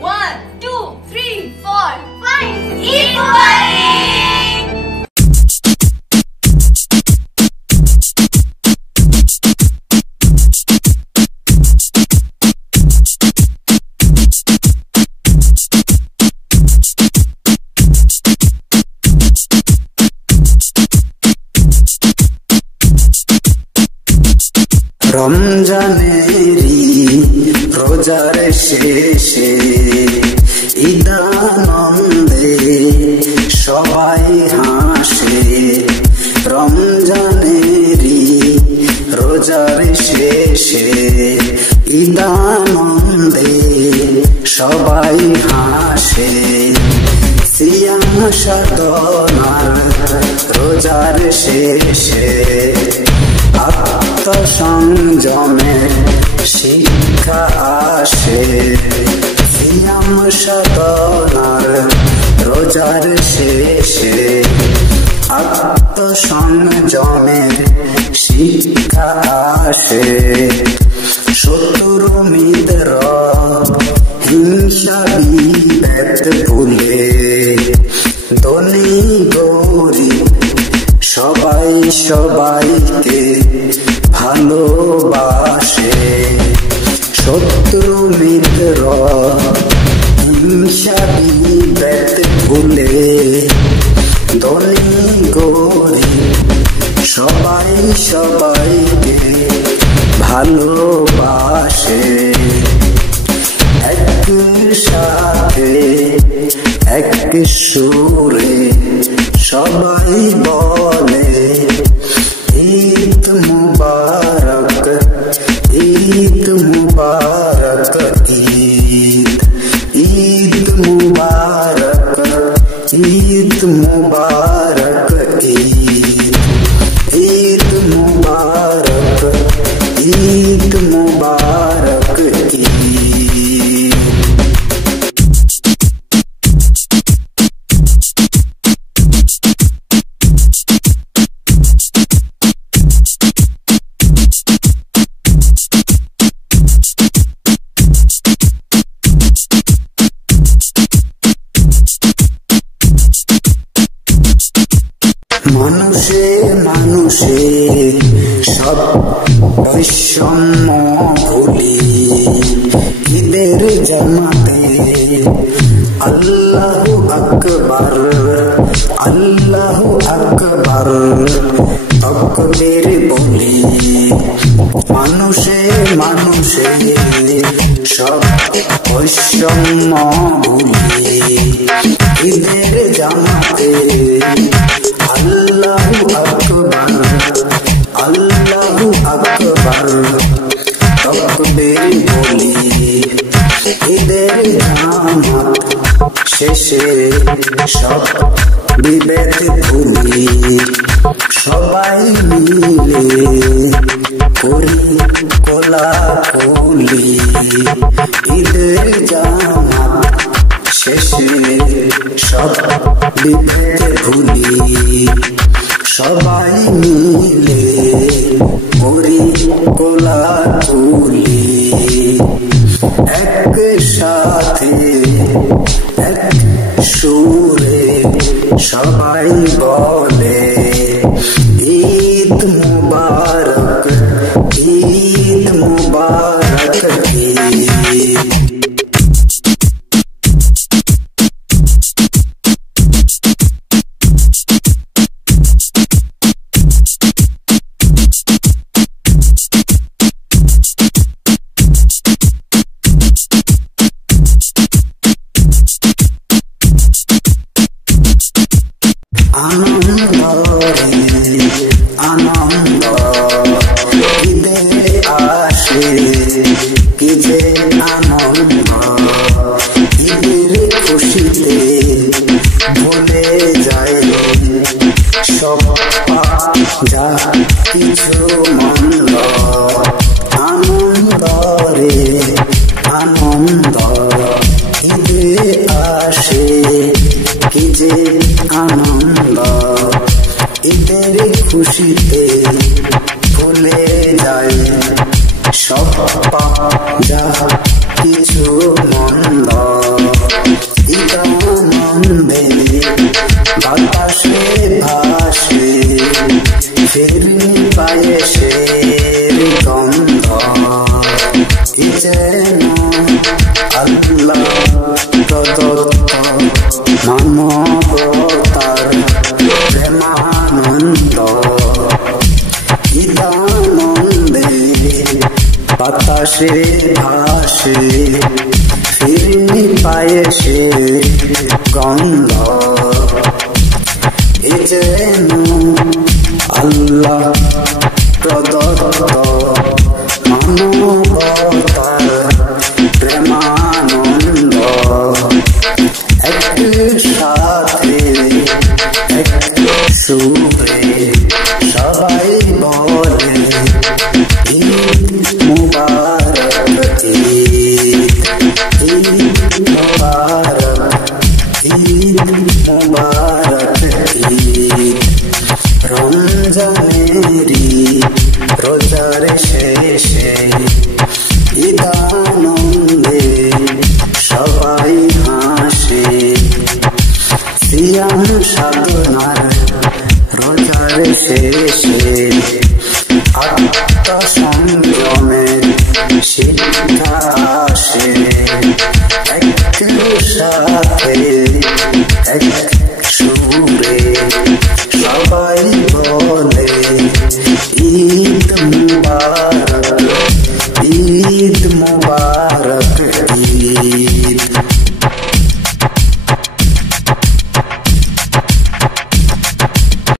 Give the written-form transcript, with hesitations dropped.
1, 2, 3, 4, 5. Equally. রমজানেরি রোজার শেষে ঈদানন্দে সবাই হাসে। রমজানেরি রোজার শেষে ঈদানন্দে সবাই হাসে। সিয়াম সাধনার রোজার শেষে আত্মসংযমের শিক্ষা আসে। সিয়াম সাধনার রোজার শেষে আত্মসংযমের শিক্ষা আসে। শত্রু মিত্র হিংসা বিভেদ ভুলে ধনী গরিব সবাই সবাইকে ভালোবাসে। শত্রু মিত্র হিংসা বিভেদ ভুলে ধনী গরিব সবাই সবাইকে ভালোবাসে। এক সাথে এক সুরে সবাই বলে ঈদ মুবারক, ঈদ মুবারক, ঈদ, ঈদ মুবারক, ঈদ মুবারক, ঈদ, ঈদ মুবারক, ঈদ মুবারক, ঈদ। মানুষে মানুষে সব বৈষম্য ভুলি ঈদের জামাতে আল্লাহু আকবার, আল্লাহু আকবার তাকবীর বলি। মানুষে মানুষে সব বৈষম্য ভুলি ঈদের জামাতে আল্লাহু আকবার, আল্লাহু আকবার তাকবীর বলি। ঈদের জামাত শেষে সব বিভেদ ভুলি সবাই মিলে করি কোলাকুলি। ঈদের জামাত শেষে সব বিভেদ ভুলি সবাই মিলে করি কোলাকুলি। এক সাথে এক সুরে সবাই বলে ঈদ মুবারক, ঈদ মুবারক, ঈদ। আনন্দ ঈদে আসে কি যে আনন্দ। ঈদের খুশিতে ভুলে যায় সব যা কিছু মন্দ। আনন্দ রে আনন্দ ঈদে আসে কি যে আনন্দ। ঈদের খুশিতে ভুলে যায় সব যা কিছু মন্দ। আল্লাহ প্রদত্ত মানবতার প্রেমানন্দ ইদানন্দে বাতাসে ভাসে ফিরনি পায়েসে গন্ধ এ যেন আল্লাহ প্রদত্ত মানবতার প্রেমানন্দ একটু সাথে একটু সুরে সবাই বলে ঈদ মুবারক ঈদ মুবারক ঈদ মুবারক ঈদ রমজানেরি রোজার শেষে ঈদানন্দে সবাই হাসে সিয়াম সাধনার রোজার শেষে আত্মসংযমের শিক্ষা আসে একটু সাথে